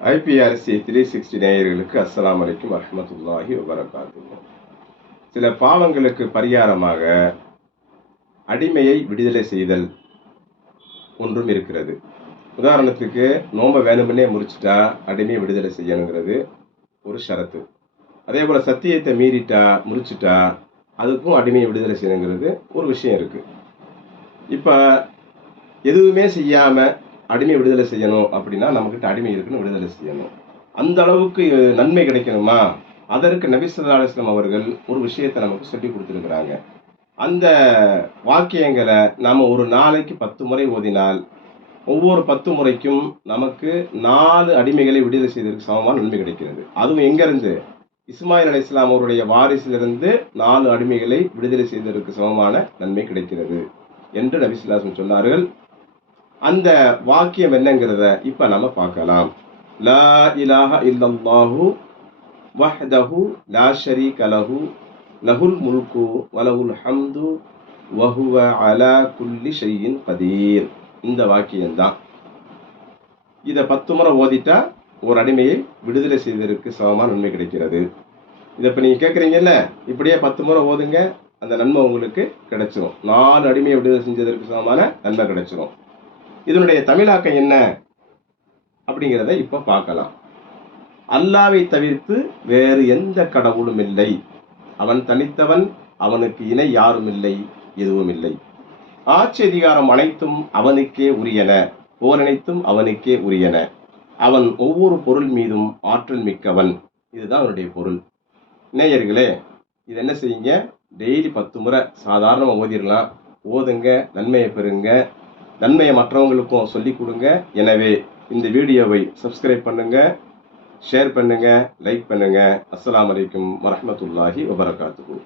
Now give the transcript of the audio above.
IPRC 360 நேயர்களுக்கு அஸ்ஸலாமு அலைக்கும் வரஹ்மத்துல்லாஹி வபரகாத்துஹு. சில பாவங்களுக்கு பரிகாரமாக அடிமையை விடுதலை செய்தல் ஒன்றும் இருக்கிறது. உதாரணத்துக்கு நோன்பை வேணுமென்னே முறிச்சிட்டா அடிமையை விடுதலை செய்யணுங்கிறது ஒரு ஷரத்து. அதே போல் சத்தியத்தை மீறிட்டா முறிச்சிட்டா அதுக்கும் அடிமையை விடுதலை செய்யணுங்கிறது ஒரு விஷயம் இருக்குது. இப்போ எதுவுமே செய்யாமல் அடிமை விடுதலை செய்யணும் அப்படின்னா நம்மக்கிட்ட அடிமை இருக்குன்னு விடுதலை செய்யணும். அந்த அளவுக்கு நன்மை கிடைக்கணுமா? அதற்கு நபி ஸல்லல்லாஹு அலைஹி வஸல்லம் அவர்கள் ஒரு விஷயத்தை நமக்கு சொல்லி கொடுத்துருக்குறாங்க. அந்த வாக்கியங்களை நாம் ஒரு நாளைக்கு 10 முறை ஓதினால் ஒவ்வொரு 10 முறைக்கும் நமக்கு 4 அடிமைகளை விடுதலை செய்ததற்கு சமமான நன்மை கிடைக்கிறது. அதுவும் எங்கேருந்து? இஸ்மாயில் அலைஹிஸ்ஸலாம் அவருடைய வாரிசிலிருந்து 4 அடிமைகளை விடுதலை செய்ததற்கு சமமான நன்மை கிடைக்கிறது என்று நபி ஸல்லல்லாஹு அலைஹி வஸல்லம் சொன்னார்கள். அந்த வாக்கியம் என்னங்கிறத இப்போ நம்ம பார்க்கலாம். லா இலாஹ இல்லல்லாஹு வஹ்தஹு லா ஷரீக லஹு லஹுல் முல்கு வலஹுல் ஹம்து வஹுவ அலா குல்லி ஷைஇன் கதீர். இந்த வாக்கியம்தான். இதை 10 முறை ஓதிட்டா ஒரு அடிமையை விடுதலை செய்வதற்கு சமமான நன்மை கிடைக்கிறது. இதை இப்போ நீங்கள் கேட்குறீங்கல்ல, இப்படியே 10 முறை ஓதுங்க, அந்த நன்மை உங்களுக்கு கிடைச்சிரும். 4 அடிமையை விடுதலை செஞ்சதற்கு சமமான நன்மை கிடைச்சிரும். இதனுடைய தமிழாக்கம் என்ன அப்படிங்கிறத இப்போ பார்க்கலாம். அல்லாவை தவிர்த்து வேறு எந்த கடவுளும் இல்லை. அவன் தனித்தவன், அவனுக்கு இணை யாரும் இல்லை, எதுவும் இல்லை. ஆட்சி அதிகாரம் அனைத்தும் அவனுக்கே உரியன, போர் அனைத்தும் அவனுக்கே உரியன. அவன் ஒவ்வொரு பொருள் மீதும் ஆற்றல் மிக்கவன். இதுதான் அவனுடைய பொருள். நேயர்களே, இது என்ன செய்யுங்க? டெய்லி 10 முறை சாதாரணமாக ஓதிடலாம். ஓதுங்க, நன்மையை பெறுங்க, நன்மையை மற்றவங்களுக்கும் சொல்லி கொடுங்க. எனவே இந்த வீடியோவை சப்ஸ்கிரைப் பண்ணுங்க, ஷேர் பண்ணுங்க, லைக் பண்ணுங்க. அஸ்ஸலாமு அலைக்கும் வரஹ்மத்துல்லாஹி வபரகாத்துஹு.